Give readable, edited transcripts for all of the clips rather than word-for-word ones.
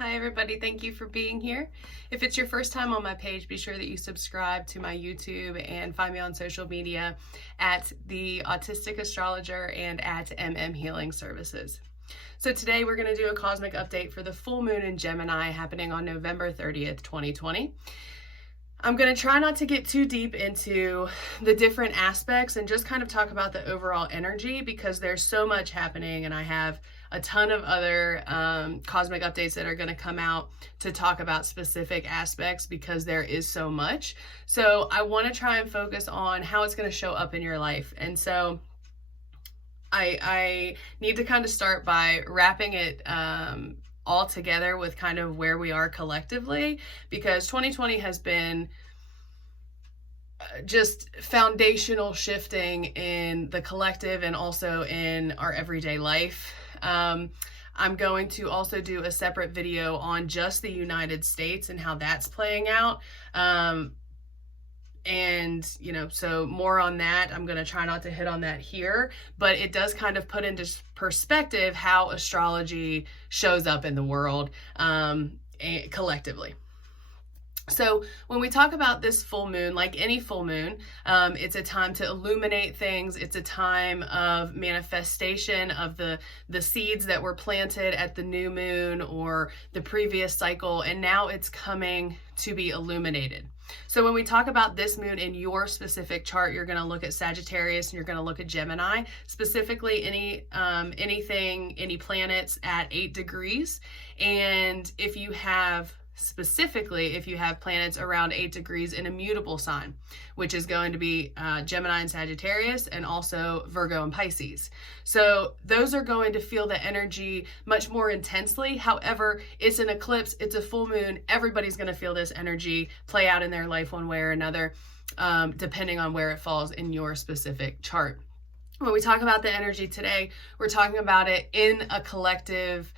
Hi everybody, thank you for being here. If it's your first time on my page, be sure that you subscribe to my YouTube and find me on social media at the Autistic Astrologer and at mmhealing services. So today we're going to do a cosmic update for the full moon in Gemini happening on November 30th, 2020. I'm going to try not to get too deep into the different aspects and just kind of talk about the overall energy because there's so much happening, and I have a ton of other cosmic updates that are going to come out to talk about specific aspects because there is so much. So I want to try and focus on how it's going to show up in your life. And so I need to kind of start by wrapping it all together with kind of where we are collectively, because 2020 has been just foundational shifting in the collective and also in our everyday life. I'm going to also do a separate video on just the United States and how that's playing out. And, so more on that. I'm going to try not to hit on that here, but it does kind of put into perspective how astrology shows up in the world collectively. So when we talk about this full moon, like any full moon, it's a time to illuminate things. It's a time of manifestation of the seeds that were planted at the new moon or the previous cycle, and now it's coming to be illuminated. So when we talk about this moon in your specific chart, you're going to look at Sagittarius and you're going to look at Gemini, specifically any planets at 8 degrees. And if you have planets around 8 degrees in a mutable sign, which is going to be Gemini and Sagittarius, and also Virgo and Pisces. So those are going to feel the energy much more intensely. However, it's an eclipse, it's a full moon. Everybody's going to feel this energy play out in their life one way or another, depending on where it falls in your specific chart. When we talk about the energy today, we're talking about it in a collective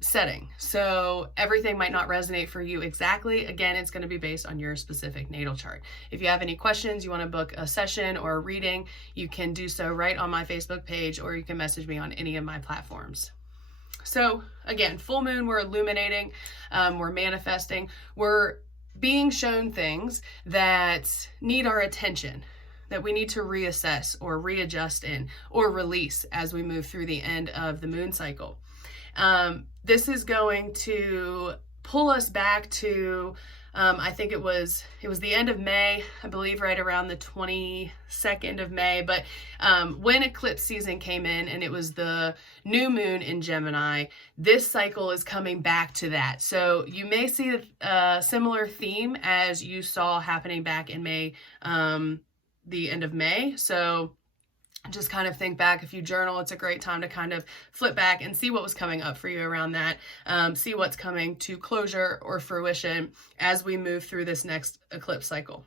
setting. So everything might not resonate for you exactly. Again, it's going to be based on your specific natal chart. If you have any questions, you want to book a session or a reading, you can do so right on my Facebook page, or you can message me on any of my platforms. So again, full moon, we're illuminating, we're manifesting, we're being shown things that need our attention, that we need to reassess or readjust in or release as we move through the end of the moon cycle. This is going to pull us back to, I think it was the end of May, I believe right around the 22nd of May, but when eclipse season came in and it was the new moon in Gemini, this cycle is coming back to that. So you may see a similar theme as you saw happening back in May, the end of May. So just kind of think back. If you journal, it's a great time to kind of flip back and see what was coming up for you around that. See what's coming to closure or fruition as we move through this next eclipse cycle.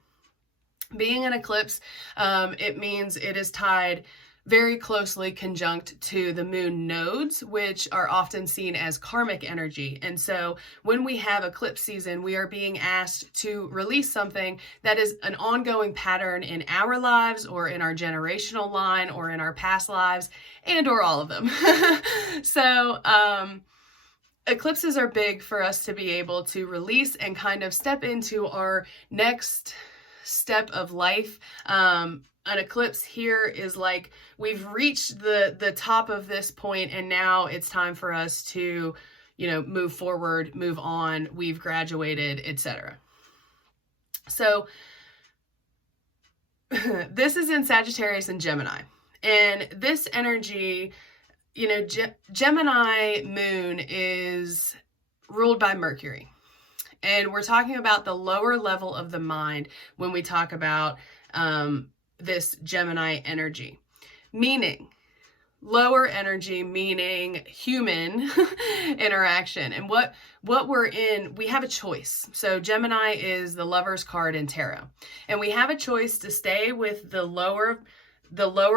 Being an eclipse, it means it is tied very closely conjunct to the moon nodes, which are often seen as karmic energy. And so when we have eclipse season, we are being asked to release something that is an ongoing pattern in our lives or in our generational line or in our past lives, and or all of them. So eclipses are big for us to be able to release and kind of step into our next step of life. An eclipse here is like we've reached the top of this point, and now it's time for us to, move forward, move on. We've graduated, etc. So this is in Sagittarius and Gemini, and this energy, Gemini moon is ruled by Mercury, and we're talking about the lower level of the mind when we talk about this Gemini energy, meaning lower energy, meaning human interaction. And what we're in, we have a choice. So Gemini is the Lover's card in tarot, and we have a choice to stay with the lower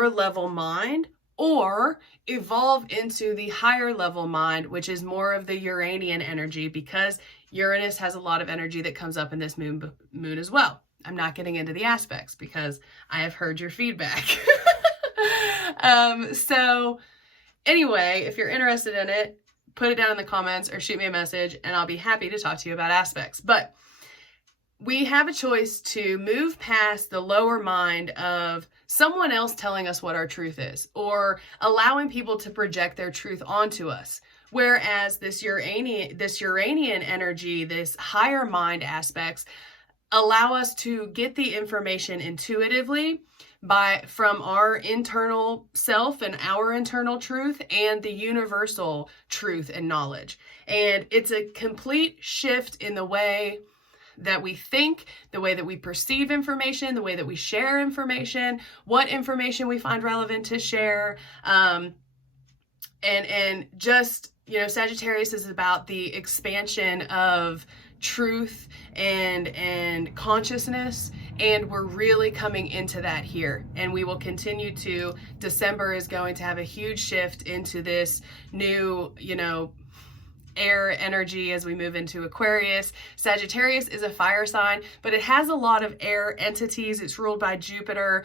level mind or evolve into the higher level mind, which is more of the Uranian energy, because Uranus has a lot of energy that comes up in this moon as well. I'm not getting into the aspects because I have heard your feedback. So anyway, if you're interested in it, put it down in the comments or shoot me a message, and I'll be happy to talk to you about aspects. But we have a choice to move past the lower mind of someone else telling us what our truth is, or allowing people to project their truth onto us. Whereas this Uranian energy, this higher mind aspects, allow us to get the information intuitively from our internal self and our internal truth and the universal truth and knowledge. And it's a complete shift in the way that we think, the way that we perceive information, the way that we share information, what information we find relevant to share. And just, you know, Sagittarius is about the expansion of truth and consciousness, and we're really coming into that here, and we will continue to. December is going to have a huge shift into this new, you know, air energy as we move into Aquarius. Sagittarius is a fire sign, but it has a lot of air entities. It's ruled by Jupiter.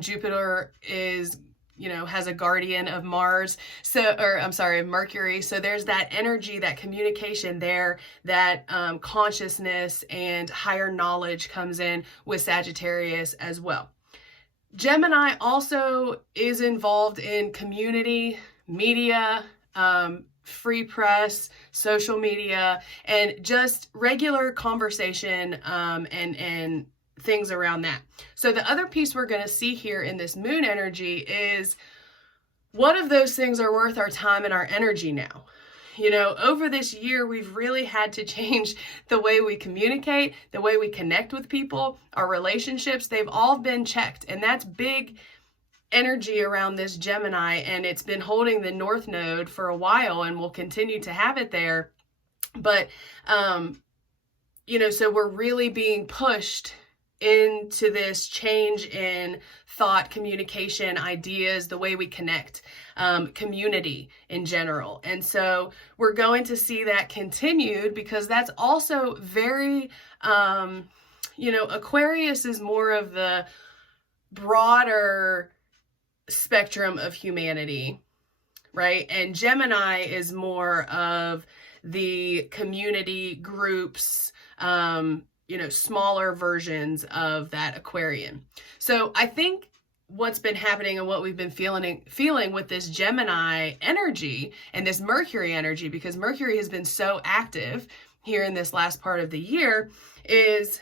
Jupiter is, you know, has a guardian of Mars. Mercury. So there's that energy, that communication there, that consciousness and higher knowledge comes in with Sagittarius as well. Gemini also is involved in community, media, free press, social media, and just regular conversation and things around that. So the other piece we're going to see here in this moon energy is what of those things are worth our time and our energy now? You know, over this year, we've really had to change the way we communicate, the way we connect with people, our relationships. They've all been checked, and that's big energy around this Gemini, and it's been holding the North Node for a while and will continue to have it there. But, you know, so we're really being pushed into this change in thought, communication, ideas, the way we connect, community in general. And so we're going to see that continued, because that's also very, you know, Aquarius is more of the broader spectrum of humanity, right? And Gemini is more of the community groups, you know, smaller versions of that Aquarian. So I think what's been happening and what we've been feeling with this Gemini energy and this Mercury energy, because Mercury has been so active here in this last part of the year, is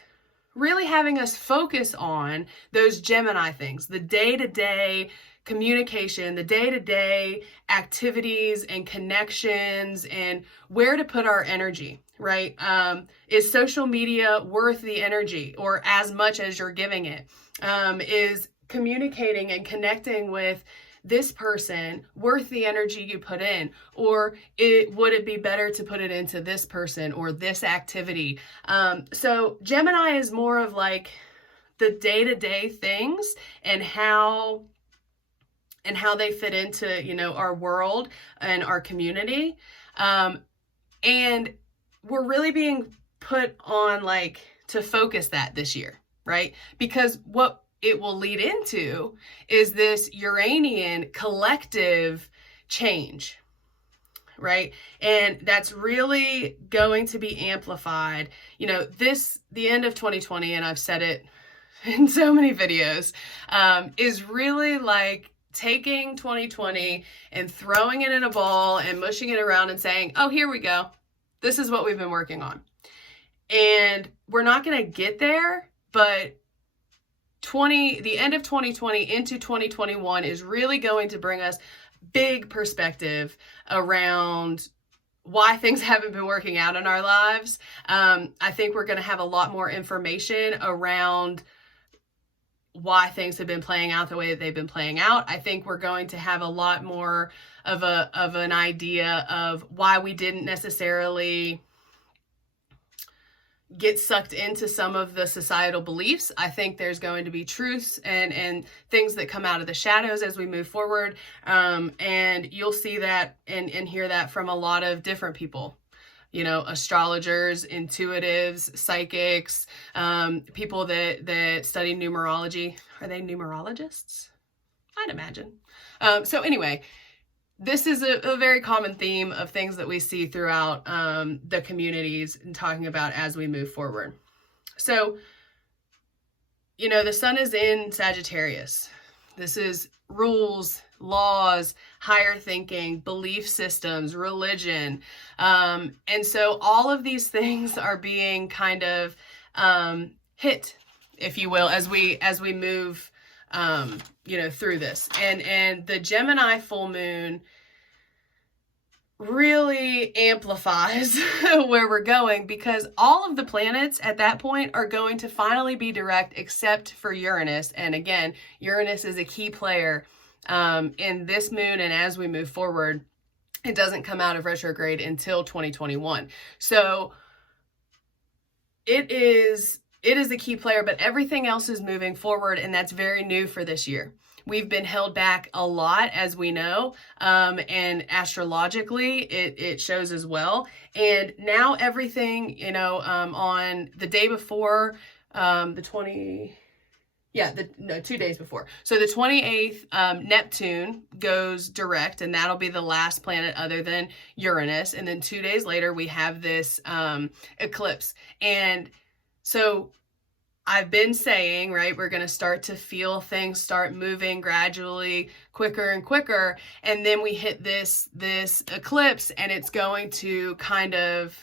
really having us focus on those Gemini things, the day-to-day communication, the day-to-day activities and connections, and where to put our energy, right? Is social media worth the energy, or as much as you're giving it? Is communicating and connecting with this person worth the energy you put in? Or would it be better to put it into this person or this activity? So Gemini is more of like the day-to-day things and how they fit into, you know, our world and our community. And we're really being put on, like, to focus that this year, right? Because what it will lead into is this Uranian collective change, right? And that's really going to be amplified. You know, the end of 2020, and I've said it in so many videos, is really like taking 2020 and throwing it in a ball and mushing it around and saying, oh, here we go. This is what we've been working on. And we're not going to get there, but the end of 2020 into 2021 is really going to bring us big perspective around why things haven't been working out in our lives. I think we're going to have a lot more information around why things have been playing out the way that they've been playing out. I think we're going to have a lot more of an idea of why we didn't necessarily get sucked into some of the societal beliefs. I think there's going to be truths and things that come out of the shadows as we move forward. And you'll see that and hear that from a lot of different people. You know, astrologers, intuitives, psychics, people that study numerology. Are they numerologists? I'd imagine. So anyway, this is a very common theme of things that we see throughout the communities and talking about as we move forward. So, you know, the sun is in Sagittarius. This is rules, laws, higher thinking, belief systems, religion. And so all of these things are being kind of hit, if you will, as we move you know, through this. And the Gemini full moon really amplifies where we're going, because all of the planets at that point are going to finally be direct, except for Uranus. And again, Uranus is a key player in this moon, and as we move forward, it doesn't come out of retrograde until 2021. So it is a key player, but everything else is moving forward, and that's very new for this year. We've been held back a lot, as we know, and astrologically, it shows as well. And now everything, you know, on the day before, 2 days before. So the 28th, Neptune goes direct, and that'll be the last planet other than Uranus. And then 2 days later, we have this eclipse. And so I've been saying, right, we're going to start to feel things start moving gradually, quicker and quicker. And then we hit this eclipse, and it's going to kind of,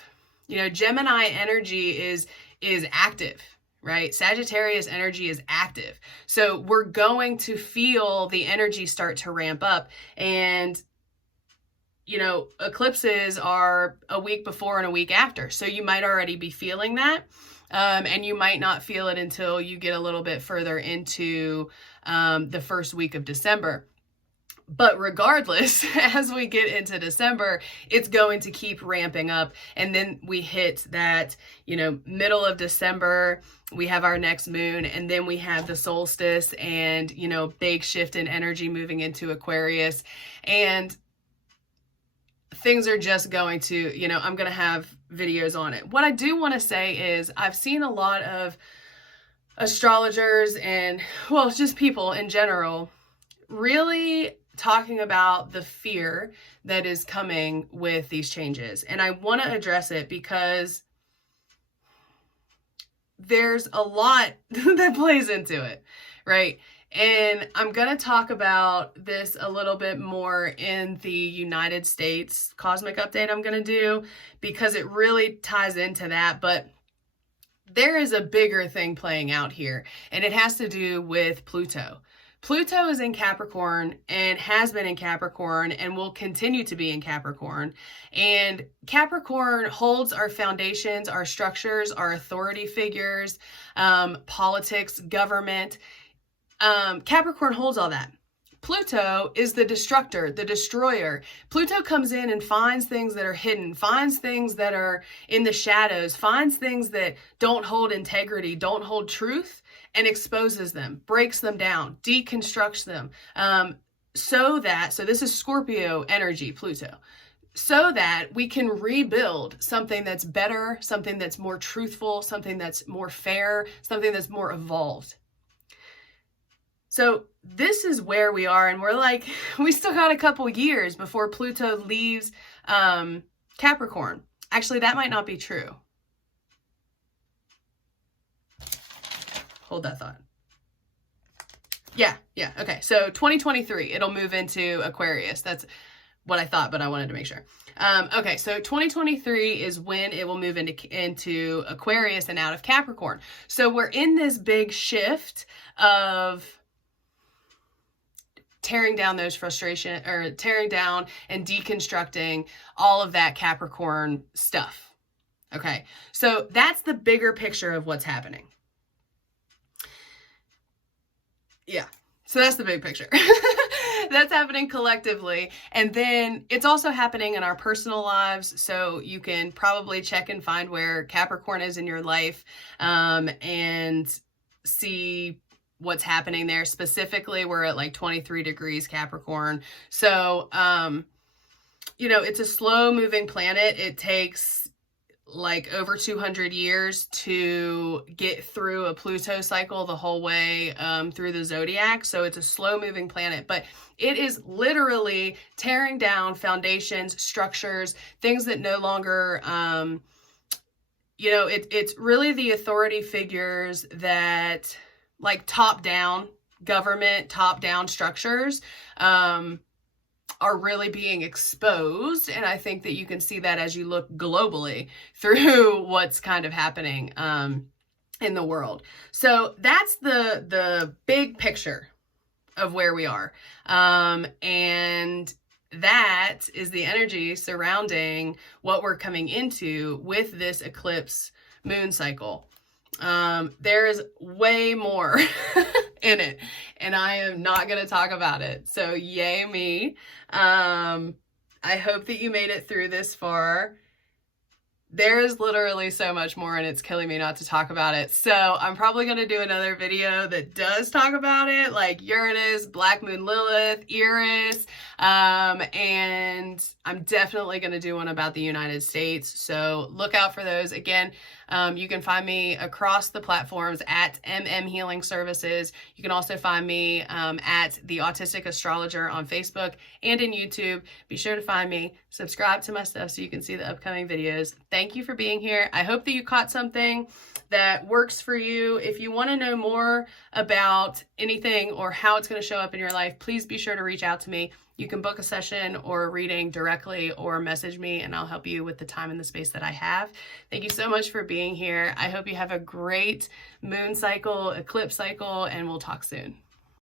you know, Gemini energy is active, right? Sagittarius energy is active. So we're going to feel the energy start to ramp up. And, you know, eclipses are a week before and a week after. So you might already be feeling that. And you might not feel it until you get a little bit further into the first week of December. But regardless, as we get into December, it's going to keep ramping up. And then we hit that, you know, middle of December, we have our next moon, and then we have the solstice and, you know, big shift in energy moving into Aquarius. And things are just going to, you know, I'm going to have videos on it. What I do want to say is I've seen a lot of astrologers and, well, just people in general really talking about the fear that is coming with these changes. And I want to address it because there's a lot that plays into it, right? And I'm going to talk about this a little bit more in the United States cosmic update I'm going to do, because it really ties into that. But there is a bigger thing playing out here, and it has to do with Pluto. Pluto is in Capricorn and has been in Capricorn and will continue to be in Capricorn. And Capricorn holds our foundations, our structures, our authority figures, politics, government. Capricorn holds all that. Pluto is the destructor, the destroyer. Pluto comes in and finds things that are hidden, finds things that are in the shadows, finds things that don't hold integrity, don't hold truth, and exposes them, breaks them down, deconstructs them. So this is Scorpio energy, Pluto, so that we can rebuild something that's better, something that's more truthful, something that's more fair, something that's more evolved. So this is where we are, and we're like, we still got a couple years before Pluto leaves Capricorn. Actually, that might not be true. Hold that thought. Yeah, okay. So 2023, it'll move into Aquarius. That's what I thought, but I wanted to make sure. Okay, so 2023 is when it will move into Aquarius and out of Capricorn. So we're in this big shift of tearing down those frustration, or tearing down and deconstructing all of that Capricorn stuff. Okay, so that's the bigger picture of what's happening. Yeah, so that's the big picture. That's happening collectively. And then it's also happening in our personal lives. So you can probably check and find where Capricorn is in your life, and see what's happening there. Specifically, we're at like 23 degrees Capricorn. So, you know, it's a slow moving planet. It takes like over 200 years to get through a Pluto cycle the whole way through the zodiac. So it's a slow moving planet, but it is literally tearing down foundations, structures, things that no longer, it's really the authority figures that, like, top down government, top down structures, are really being exposed. And I think that you can see that as you look globally through what's kind of happening in the world. So that's the big picture of where we are. And that is the energy surrounding what we're coming into with this eclipse moon cycle. There is way more in it, and I am not going to talk about it. So yay me. I hope that you made it through this far. There is literally so much more, and it's killing me not to talk about it. So I'm probably going to do another video that does talk about it, like Uranus, Black Moon Lilith, Eris, and I'm definitely going to do one about the United States. So look out for those. Again, you can find me across the platforms at mmhealing services. You can also find me at the Autistic Astrologer on Facebook and in YouTube. Be sure to find me, subscribe to my stuff so you can see the upcoming videos. Thank you for being here. I hope that you caught something that works for you. If you want to know more about anything or how it's going to show up in your life, please be sure to reach out to me. You can book a session or a reading directly or message me, and I'll help you with the time and the space that I have. Thank you so much for being here. I hope you have a great moon cycle, eclipse cycle, and we'll talk soon.